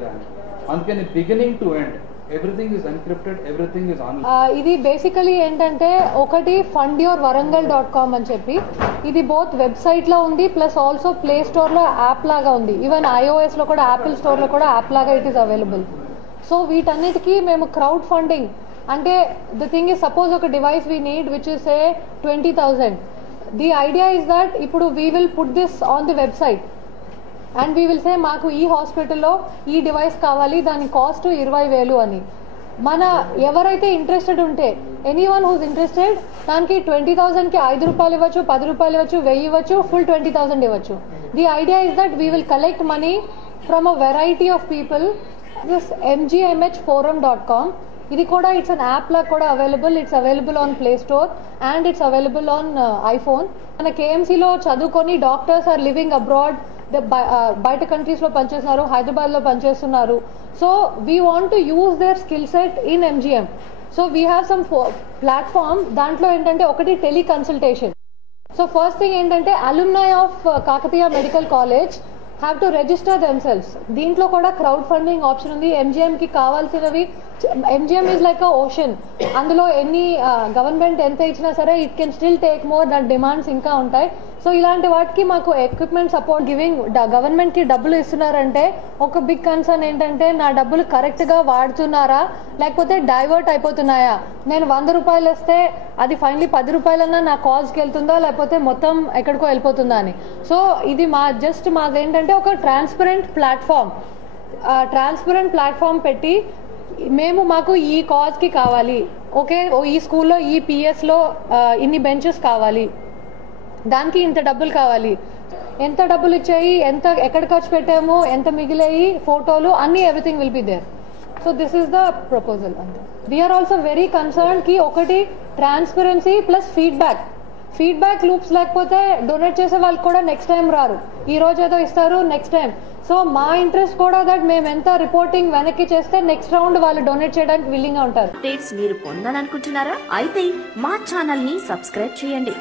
లేదా అని. అందుకని beginning to end everything is encrypted, everything is on. ఇది బేసికలీ ఏంటంటే ఒకటి fundyourwarangal.com అని చెప్పి ఇది బోత్ వెబ్సైట్ లో ఉంది ప్లస్ ఆల్సో ప్లే స్టోర్ లో యాప్ లాగా ఉంది. ఈవెన్ iOS లో కూడా యాపిల్ స్టోర్ లో కూడా యాప్ లాగా ఇట్ ఈస్ అవైలబుల్. సో వీటన్నిటికీ మేము క్రౌడ్ ఫండింగ్ అంటే ద థింగ్ ఇస్ సపోజ్ ఒక device we need which is a 20,000. The idea is that ఇప్పుడు we will put this on the website and we will say మాకు ఈ హాస్పిటల్లో ఈ device కావాలి, దాని కాస్ట్ 20,000 అని. మన ఎవరైతే ఇంట్రెస్టెడ్ ఉంటే ఎనీవన్ హూస్ ఇంట్రెస్టెడ్ దానికి 20,000కి 5 రూపాయలు ఇవ్వచ్చు, 10 రూపాయలు ఇవ్వచ్చు, 1000 ఇవ్వచ్చు, ఫుల్ 20,000 ఇవ్వచ్చు. The idea is that we will collect money from a variety of people. This mghforum.com ఇది కూడా ఇట్స్ అన్ యాప్ లా కూడా available. It's available on play store and it's available on iPhone. మన కేఎంసీలో చదువుకొని డాక్టర్స్ ఆర్ లివింగ్ అబ్రాడ్, బయట countries లో పనిచేస్తున్నారు, హైదరాబాద్ లో పనిచేస్తున్నారు. So we want to use their skill set in MGM. So we have some platform. దాంట్లో ఏంటంటే ఒకటి tele consultation. So first thing ఏంటంటే alumni of Kakatiya medical college have to register themselves. దీంట్లో కూడా క్రౌడ్ ఫండింగ్ ఆప్షన్ ఉంది. MGM కి కావాల్సినవి, MGM is like a ocean. అందులో ఎన్ని గవర్నమెంట్ ఎంత ఇచ్చినా సరే it can still take more, దాని డిమాండ్స్ ఇంకా ఉంటాయి. సో ఇలాంటి వాటికి మాకు ఎక్విప్మెంట్ సపోర్ట్ గివింగ్ గవర్నమెంట్ కి డబ్బులు ఇస్తున్నారంటే ఒక బిగ్ కన్సర్న్ ఏంటంటే నా డబ్బులు కరెక్ట్ గా వాడుతున్నారా లేకపోతే డైవర్ట్ అయిపోతున్నాయా. నేను 100 రూపాయలు ఇస్తే అది ఫైనలీ 10 రూపాయలన్నా నా కాజ్కి వెళ్తుందా లేకపోతే మొత్తం ఎక్కడికో వెళ్ళిపోతుందా అని. సో ఇది మాదేంటంటే ఒక ట్రాన్స్పరెంట్ ప్లాట్ఫామ్ పెట్టి మాకు ఈ కాజ్ కి కావాలి, ఓకే ఈ స్కూల్లో ఈ PS లో ఇన్ని బెంచెస్ కావాలి, దానికి ఇంత డబ్బులు కావాలి, ఎంత డబ్బులు ఇచ్చాయి, ఎక్కడ ఖర్చు పెట్టాము, ఎంత మిగిలాయి, ఫోటోలు అన్ని, everything will be there. So this is the proposal. అంతే. వీఆర్ ఆల్సో వెరీ కన్సర్న్ కి ఒకటి ట్రాన్స్పరెన్సీ ప్లస్ ఫీడ్బ్యాక్ లూప్స్ లేకపోతే డొనేట్ చేసే వాళ్ళు కూడా నెక్స్ట్ టైం రారు. ఈ రోజు ఏదో ఇస్తారు, నెక్స్ట్ టైం. సో మా ఇంట్రెస్ట్ కూడా దట్ మేము ఎంత రిపోర్టింగ్ వెనక్కి చేస్తే నెక్స్ట్ రౌండ్ వాళ్ళు డొనేట్ చేయడానికి విల్లింగ్ గా ఉంటారు. అప్డేట్స్ మీరు పొందాలనుకుంటున్నారా? అయితే మా ఛానల్ ని సబ్స్క్రైబ్ చేయండి.